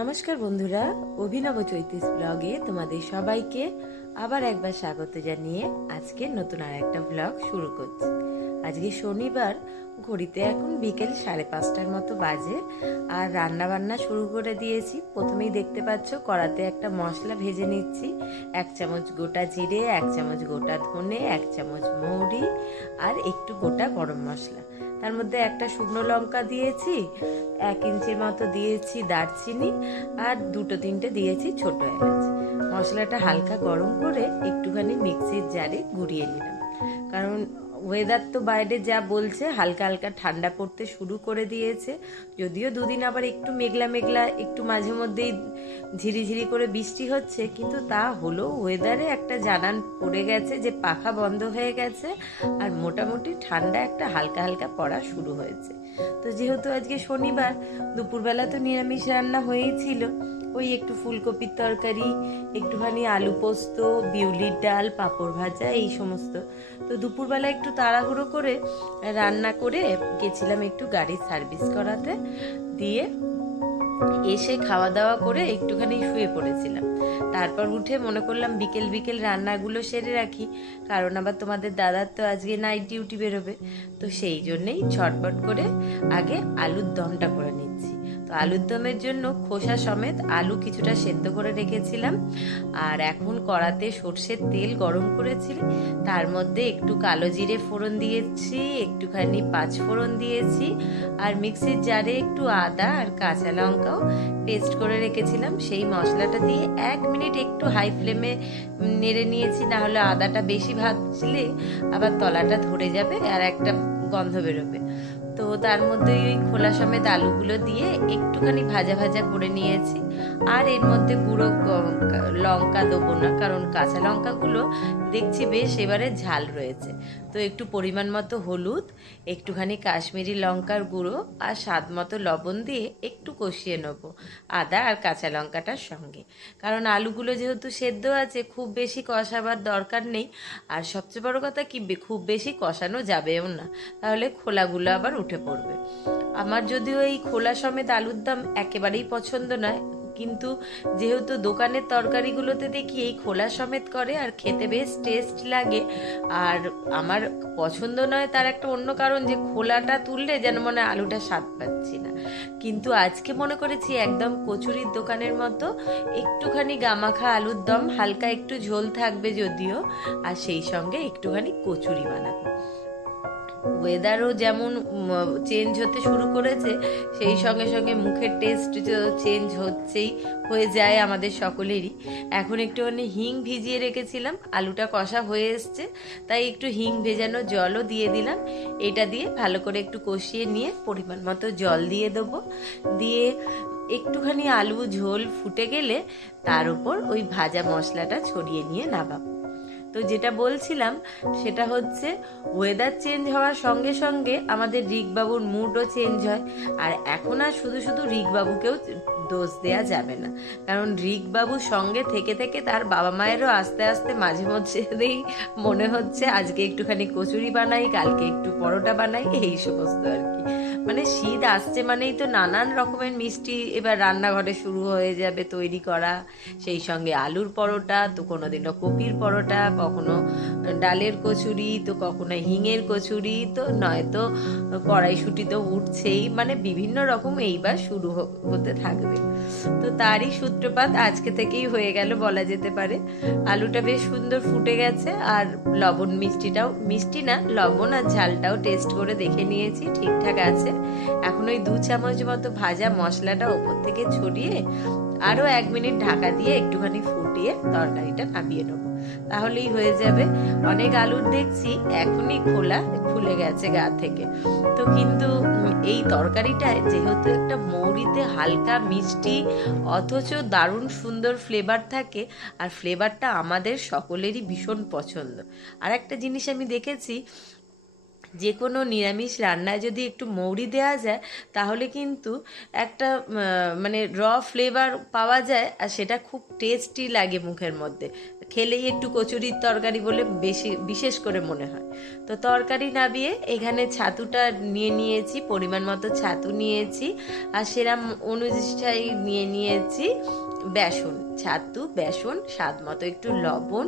নমস্কার বন্ধুরা, অভিনব চৈতিস ব্লগে তোমাদের সবাইকে আবার একবার স্বাগত জানিয়ে আজকে নতুন আর একটা ব্লগ শুরু করছি। আজকে শনিবার, ঘড়িতে এখন বিকেল 5:30টার মতো বাজে আর রান্না বান্না শুরু করে দিয়েছি। প্রথমেই দেখতে পাচ্ছ কড়াতে একটা মশলা ভেজে নিচ্ছি। 1 চামচ গোটা জিরে, 1 চামচ গোটা ধনে, 1 চামচ মৌরি আর একটু গোটা গরম মশলা। তার মধ্যে একটা শুকনো লঙ্কা দিয়েছি, 1 ইঞ্চির মতো দিয়েছি দারচিনি আর 2-3টে দিয়েছি ছোট এলাচ। মশলাটা হালকা গরম করে একটুখানি মিক্সির জারে গুঁড়িয়ে নিলাম, কারণ ওয়েদার তো বাইরে যা বলছে হালকা হালকা ঠান্ডা পড়তে শুরু করে দিয়েছে। যদিও দুদিন আবার একটু মেঘলা মেঘলা, একটু মাঝে মধ্যেই ঝিরিঝিরি করে বৃষ্টি হচ্ছে, কিন্তু তা হলো ওয়েদারে একটা জানান পড়ে গেছে যে পাখা বন্ধ হয়ে গেছে আর মোটামুটি ঠান্ডা একটা হালকা হালকা পড়া শুরু হয়েছে। তো যেহেতু আজকে শনিবার, দুপুরবেলা তো নিরামিষ রান্না হয়েই ছিল। ওই একটু ফুলকপির তরকারি, একটুখানি আলু পোস্ত, বিউলির ডাল, পাঁপড় ভাজা, এই সমস্ত। তো দুপুরবেলা একটু তাড়াহুড়ো করে রান্না করে গেছিলাম একটু গাড়ি সার্ভিস করাতে, দিয়ে এসে খাওয়া দাওয়া করে একটুখানি শুয়ে পড়েছিলাম। তারপর উঠে মনে করলাম বিকেল বিকেল রান্নাগুলো সেরে রাখি, কারণ আবার তোমাদের দাদার তো আজকে নাইট ডিউটি বেরোবে। তো সেই জন্যেই ঝটপট করে আগে আলুর দমটা করে নিচ্ছি। তো আলুর দমের জন্য খোসা সমেত আলু কিছুটা সেদ্ধ করে রেখেছিলাম, আর এখন কড়াতে সর্ষের তেল গরম করেছি, তার মধ্যে একটু কালো জিরে ফোড়ন দিয়েছি, একটুখানি 5 ফোড়ন দিয়েছি, আর মিক্সির জারে একটু আদা আর কাঁচা লঙ্কাও পেস্ট করে রেখেছিলাম, সেই মশলাটা দিয়ে 1 মিনিট একটু হাই ফ্লেমে নেড়ে নিয়েছি। না হলে আদাটা বেশি ভাজলে আবার তলাটা ধরে যাবে আর একটা গন্ধ বেরোবে। তো তার মধ্যে ওই খোলা সমেত আলুগুলো দিয়ে একটুখানি ভাজা ভাজা করে নিয়েছি। আর এর মধ্যে গুঁড়ো লঙ্কা দেবো না, কারণ কাঁচা লঙ্কাগুলো দেখছি বেশ এবারে ঝাল রয়েছে। তো একটু পরিমাণ মতো হলুদ, একটুখানি কাশ্মীরি লঙ্কার গুঁড়ো আর স্বাদ মতো লবণ দিয়ে একটু কষিয়ে নেবো আদা আর কাঁচা লঙ্কাটার সঙ্গে, কারণ আলুগুলো যেহেতু সেদ্ধ আছে খুব বেশি কষাবার দরকার নেই। আর সবচেয়ে বড় কথা কি, খুব বেশি কষানো যাবেও না, তাহলে খোলাগুলো আবার উঠে পড়বে। আমার যদিও এই খোলা সমেত আলুর দম একেবারেই পছন্দ নয়, কিন্তু যেহেতু দোকানের তরকারিগুলোতে দেখি এই খোলা সমেত করে আর খেতে বেশ টেস্ট লাগে। আর আমার পছন্দ নয় তার একটা অন্য কারণ, যে খোলাটা তুললে যেন মনে হয় আলুটা স্বাদ পাচ্ছি না। কিন্তু আজকে মনে করেছি একদম কচুরির দোকানের মতো একটুখানি গামাখা আলুর দম, হালকা একটু ঝোল থাকবে যদিও, আর সেই সঙ্গে একটুখানি কচুরি বানাবো। ওয়েদারও যেমন চেঞ্জ হতে শুরু করেছে, সেই সঙ্গে সঙ্গে মুখের টেস্ট চেঞ্জ হয়ে যায় আমাদের সকলেরই। এখন একটুখানি হিং ভিজিয়ে রেখেছিলাম, আলুটা কষা হয়ে এসছে, তাই একটু হিং ভেজানো জলও দিয়ে দিলাম। এটা দিয়ে ভালো করে একটু কষিয়ে নিয়ে পরিমাণ মতো জল দিয়ে দেবো, দিয়ে একটুখানি আলু ঝোল ফুটে গেলে তার উপর ওই ভাজা মশলাটা ছড়িয়ে নিয়ে নামাবো। তো যেটা বলছিলাম সেটা হচ্ছে, ওয়েদার চেঞ্জ হওয়ার সঙ্গে সঙ্গে আমাদের ঋকবাবুর মুডও চেঞ্জ হয়। আর এখন আর শুধু শুধু ঋকবাবুকেও দোষ দেয়া যাবে না, কারণ ঋকবাবুর সঙ্গে থেকে থেকে তার বাবা মায়েরও আস্তে আস্তে মাঝে মধ্যেই মনে হচ্ছে আজকে একটুখানি কচুরি বানাই, কালকে একটু পরোটা বানাই, এই সমস্ত আর কি। মানে শীত আসছে মানেই তো নানান রকমের মিষ্টি এবার রান্নাঘরে শুরু হয়ে যাবে তৈরি করা। সেই সঙ্গে আলুর পরোটা, তো কোনোদিনও কপির পরোটা, কখনো ডালের কচুরি, তো কখনো হিঙের কচুরি, তো নয়তো কড়াইশুঁটি তো উঠছেই, মানে বিভিন্ন রকম এইবার শুরু হতে থাকবে। তো তারই সূত্রপাত আজকে থেকেই হয়ে গেল বলা যেতে পারে। আলুটা বেশ সুন্দর ফুটে গেছে, আর লবণ মিষ্টিটাও, মিষ্টি না লবণ আর ঝালটাও টেস্ট করে দেখে নিয়েছি, ঠিকঠাক আছে। এখন ওই 2 চামচ মতো ভাজা মশলাটা ওপর থেকে ছড়িয়ে আরো 1 মিনিট ঢাকা দিয়ে একটুখানি ফুটিয়ে তরকারিটা নামিয়ে নেবো, তাহলেই হয়ে যাবে। অনেক আলুর দেখছি এখনই খোলা খুলে গেছে গা থেকে। তো কিন্তু এই তরকারিটায় যেহেতু একটা মৌরিতে হালকা মিষ্টি অথচ দারুণ সুন্দর ফ্লেভার থাকে, আর ফ্লেভারটা আমাদের সকলেরই ভীষণ পছন্দ। আর একটা জিনিস আমি দেখেছি, যে কোনো নিরামিষ রান্নায় যদি একটু মৌরি দেওয়া যায় তাহলে কিন্তু একটা মানে ফ্লেভার পাওয়া যায়, আর সেটা খুব টেস্টি লাগে মুখের মধ্যে। খেলেই একটু কচুরির তরকারি বলে বিশেষ করে মনে হয়। তো তরকারি নামিয়ে এখানে ছাতুটা নিয়েছি, পরিমাণ মতো ছাতু নিয়েছি, আর সেরম অনুযায়ী নিয়েছি বেসন, ছাতু, বেসন, স্বাদ মতো একটু লবণ,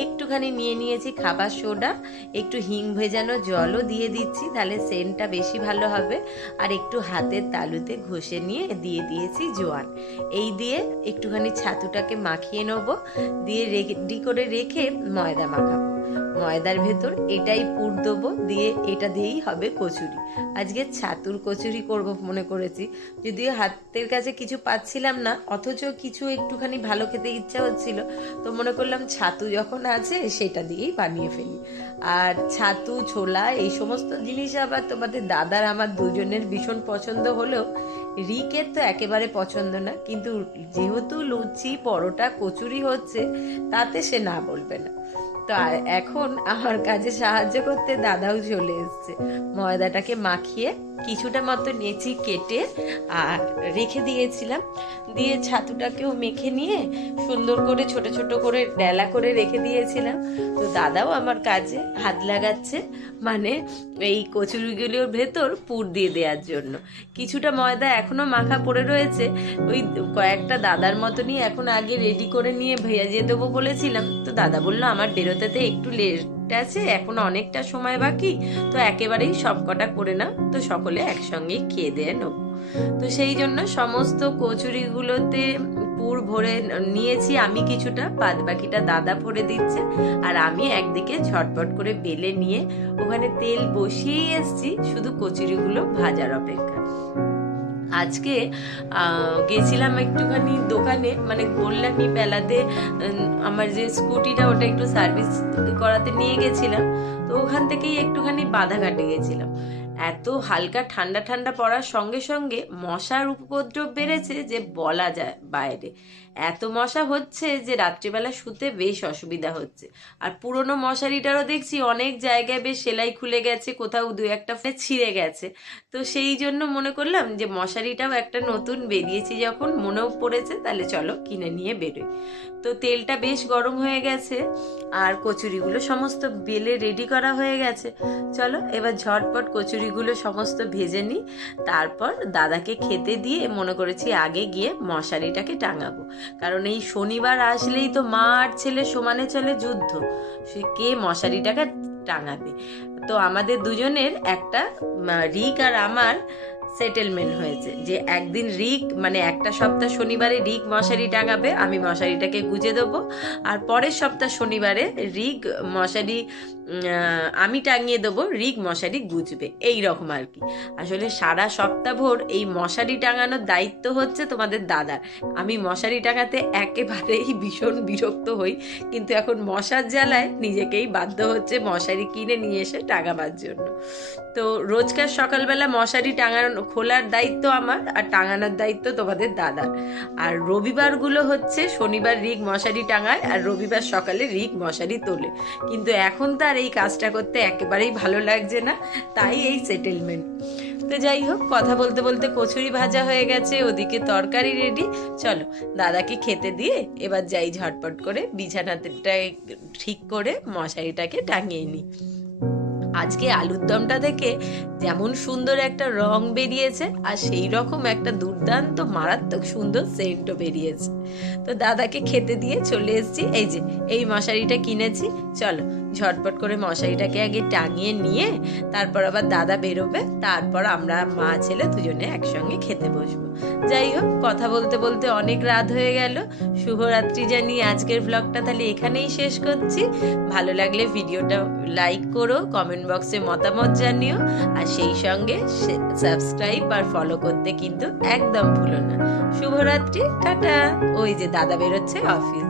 একটুখানি নিয়েছি খাবার সোডা, একটু হিং ভেজানো জলও দিয়ে দিচ্ছি, তাহলে সেন্টটা বেশি ভালো হবে। আর একটু হাতের তালুতে ঘষে নিয়ে দিয়েছি জোয়ান। এই দিয়ে একটুখানি ছাতুটাকে মাখিয়ে নেবো, দিয়ে রেডি করে রেখে ময়দা মাখাবো। ময়দার ভেতর এটাই পুর দেবো, দিয়ে এটা দিয়েই হবে কচুরি। আজকে ছাতুর কচুরি করব মনে করেছি, যদিও হাতের কাছে কিছু পাচ্ছিলাম না, অথচ কিছু একটুখানি ভালো খেতে ইচ্ছা হচ্ছিল, তো মনে করলাম ছাতু যখন আছে সেটা দিয়েই বানিয়ে ফেলি। আর ছাতু, ছোলা এই সমস্ত জিনিস আবার তোমাদের দাদার আমার দুজনের ভীষণ পছন্দ হলেও রিকের তো একেবারে পছন্দ না, কিন্তু যেহেতু লুচি, পরোটা, কচুরি হচ্ছে, তাতে সে না বলবে না। তো এখন আমার কাজে সাহায্য করতে দাদাও চলে এসছে। ময়দাটাকে মাখিয়ে কিছুটা মতো নেচি কেটে আর রেখে দিয়েছিলাম, দিয়ে ছাতুটাকেও মেখে নিয়ে সুন্দর করে ছোট ছোট করে ডেলা করে রেখে দিয়েছিলাম। তো দাদাও আমার কাজে হাত লাগাচ্ছে, মানে এই কচুরিগুলোর ভেতর পুর দিয়ে দেওয়ার জন্য। কিছুটা ময়দা এখনো মাখা পড়ে রয়েছে, ওই কয়েকটা দাদার মতনই এখন আগে রেডি করে নিয়ে ভেজে দেবো বলেছিলাম। তো দাদা বললো আমার বেরোতে একটু লেট আছে, এখন অনেকটা সময় বাকি, তো একেবারেই সবকটা করে নাও, তো সকলে একসঙ্গেই খেয়ে দিয়ে নেব। তো সেই জন্য সমস্ত কচুরিগুলোতে পুর ভরে নিয়েছি আমি কিছুটা, বাদ বাকিটা দাদা ভরে দিচ্ছে, আর আমি একদিকে ঝটপট করে বেলে নিয়ে ওখানে তেল বসিয়েই এসছি, শুধু কচুরিগুলো ভাজার অপেক্ষা। আজকে গেছিলাম একটুখানি দোকানে, মানে বললামই বেলাতে আমার যে স্কুটিটা ওটা একটু সার্ভিস করাতে নিয়ে গেছিলাম, তো ওখান থেকেই একটুখানি বাধাঘাটে গেছিলাম। এত হালকা ঠান্ডা ঠান্ডা পড়ার সঙ্গে সঙ্গে মশার উপদ্রব বেড়েছে যে বলা যায় বাইরে। এত মশা হচ্ছে যে রাত্রিবেলা শুতে বেশ অসুবিধা হচ্ছে। আর পুরনো মশারিটারও দেখছি অনেক জায়গায় বেশ সেলাই খুলে গেছে, কোথাও দু একটা ছিঁড়ে গেছে। তো সেই জন্য মনে করলাম যে মশারিটাও একটা নতুন বেরিয়েছি যখন, মনেও পড়েছে, তাহলে চলো কিনে নিয়ে বেরোই। তো তেলটা বেশ গরম হয়ে গেছে, আর কচুরিগুলো সমস্ত বেলে রেডি করা হয়ে গেছে। চলো এবার ঝটপট কচুরিগুলো সমস্ত ভেজে নিই, তারপর দাদাকে খেতে দিয়ে মনে করেছি আগে গিয়ে মশারিটাকে টাঙাবো। কারণ এই শনিবার আসলেই তো মা আর ছেলে সমানে চলে যুদ্ধ, সে কে মশারিটাকে টাঙাবে। তো আমাদের দুজনের একটা রিক আর আমার সেটেলমেন্ট হয়েছে যে একদিন রিক, মানে একটা সপ্তাহ শনিবারে রিক মশারি টাঙাবে, আমি মশারিটাকে গুজে দেবো, আর পরের সপ্তাহ শনিবারে রিক মশারি আমি টাঙিয়ে দেবো, রিক মশারি গুজবে, এই রকম আর কি। আসলে সারা সপ্তাহ ভোর এই মশারি টাঙানোর দায়িত্ব হচ্ছে তোমাদের দাদার। আমি মশারি টাঙাতে একেবারেই ভীষণ বিরক্ত হই, কিন্তু এখন মশার জ্বালায় নিজেকেই বাধ্য হচ্ছে মশারি কিনে নিয়ে এসে টাঙাবার জন্য। তো রোজকার সকালবেলা মশারি টাঙানো খোলার দায়িত্ব আমার, আর টাঙানোর দায়িত্ব তোমাদের দাদার। আর রবিবারগুলো হচ্ছে শনিবার রিক মশারি টাঙায়, আর রবিবার সকালে রিক মশারি তোলে। কিন্তু এখন তার এই কাজটা করতে একেবারেই ভালো লাগছে না, তাই এই সেটেলমেন্ট। তো যাই হোক, কথা বলতে বলতে কচুরি ভাজা হয়ে গেছে, ওদিকে তরকারি রেডি। চলো দাদাকে খেতে দিয়ে এবার যাই ঝটপট করে বিছানাটা ঠিক করে মশারিটাকে টাঙিয়ে নিই। আজকে আলুর দমটা থেকে যেমন সুন্দর একটা রং বেরিয়েছে, আর সেই রকম একটা দুর্দান্ত মারাত্মক সুন্দর সেন্টও বেরিয়েছে। তো দাদাকে খেতে দিয়ে চলে এসেছি, এই যে এই মশারিটা কিনেছি। চলো ঝটপট করে মশারিটাকে আগে টাঙিয়ে নিয়ে তারপর আবার দাদা বেরোবে, তারপর আমরা মা ছেলে দুজনে একসঙ্গে খেতে বসবো। যাই হোক, কথা বলতে বলতে অনেক রাত হয়ে গেল। শুভরাত্রি জানিয়ে আজকের ব্লগটা তাহলে এখানেই শেষ করছি। ভালো লাগলে ভিডিওটা লাইক করো, কমেন্ট বক্সে মতামত জানিও, আর সেই সঙ্গে সাবস্ক্রাইব আর ফলো করতে কিন্তু একদম ভুলো না। শুভরাত্রি, টাটা। ওই যে দাদা বেরোচ্ছে অফিস।